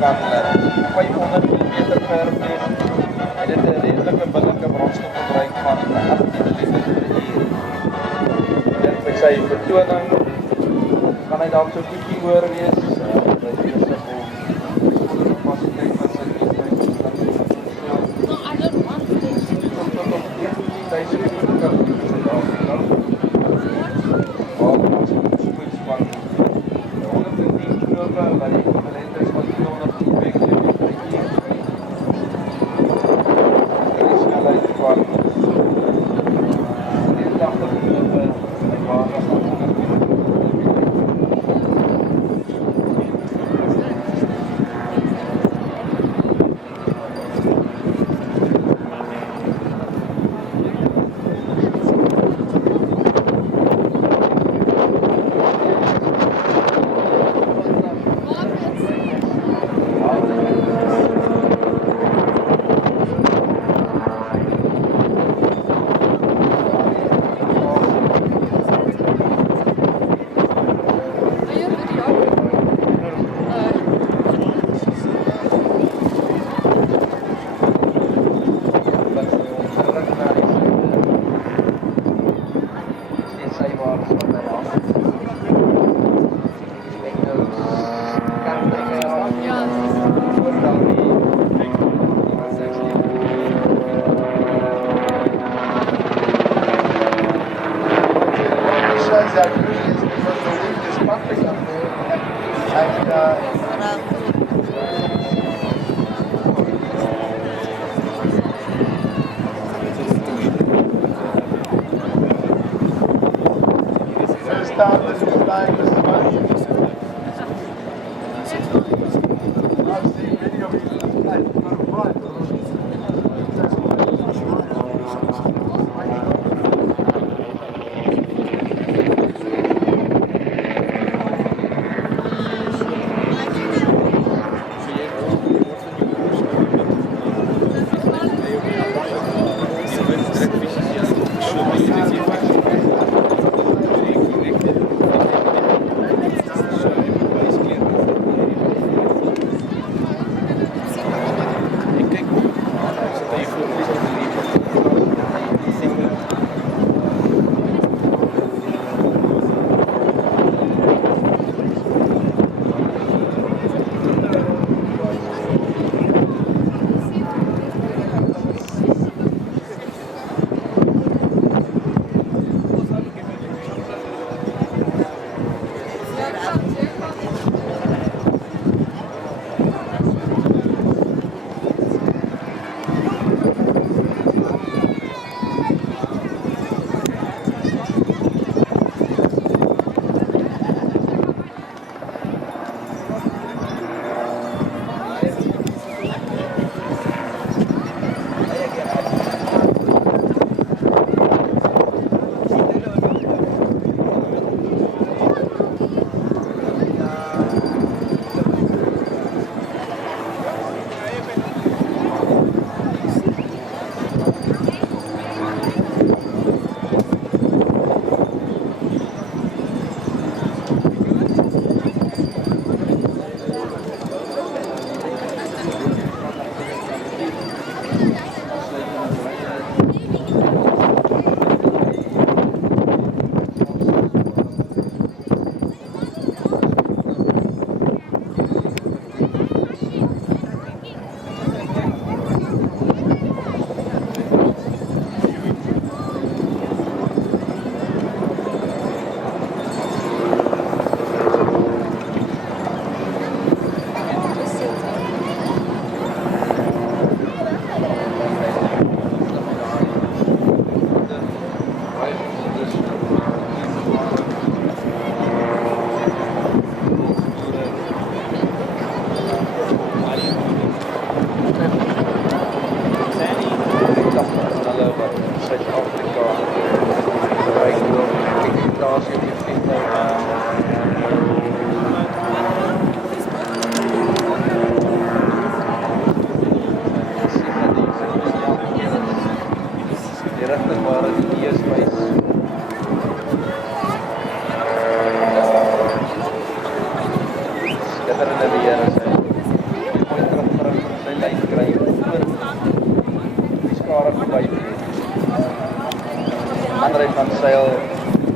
kan 500 mm verf doen en dit 'n redelike billike brandstofverbruik van 18 liter per uur. Dit met sy vertoning kan hy dalk so 'n bietjie hoër wees. Hy is besig om die kapasiteit van sy voertuig te tot op 10.000 liter kan doen in Suid-Afrika. Waar ons spoeds van 110 knope wat die ekwivalent is van 200 kubik meter per uur. Die snelheid van 83 knope by water van 100 km. That usually is because the wind is pumping up there, and there's down the new line this month. I've seen video of it front.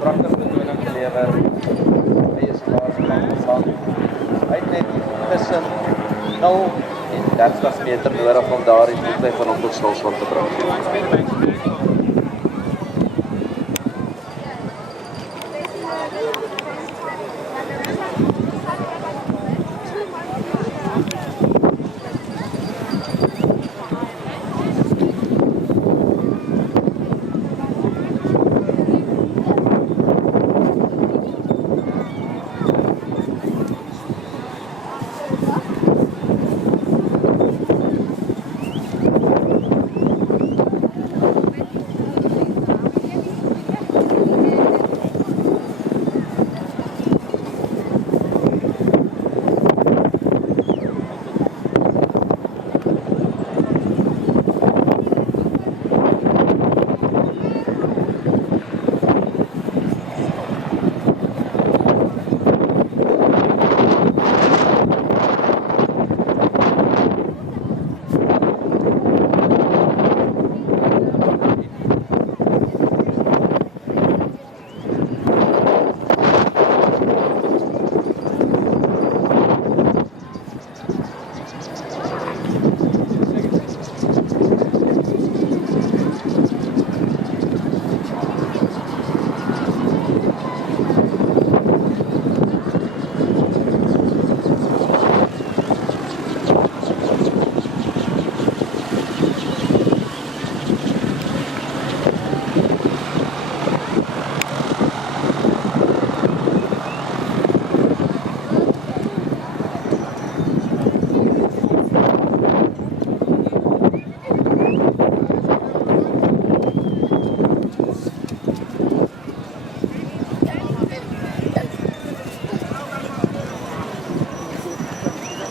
pragtige betoning gelewer. Hy is klaar aangesang. Hy het net tussen 0 en 30 meter nodig om daardie voertuig van hom tot stilstand te bring.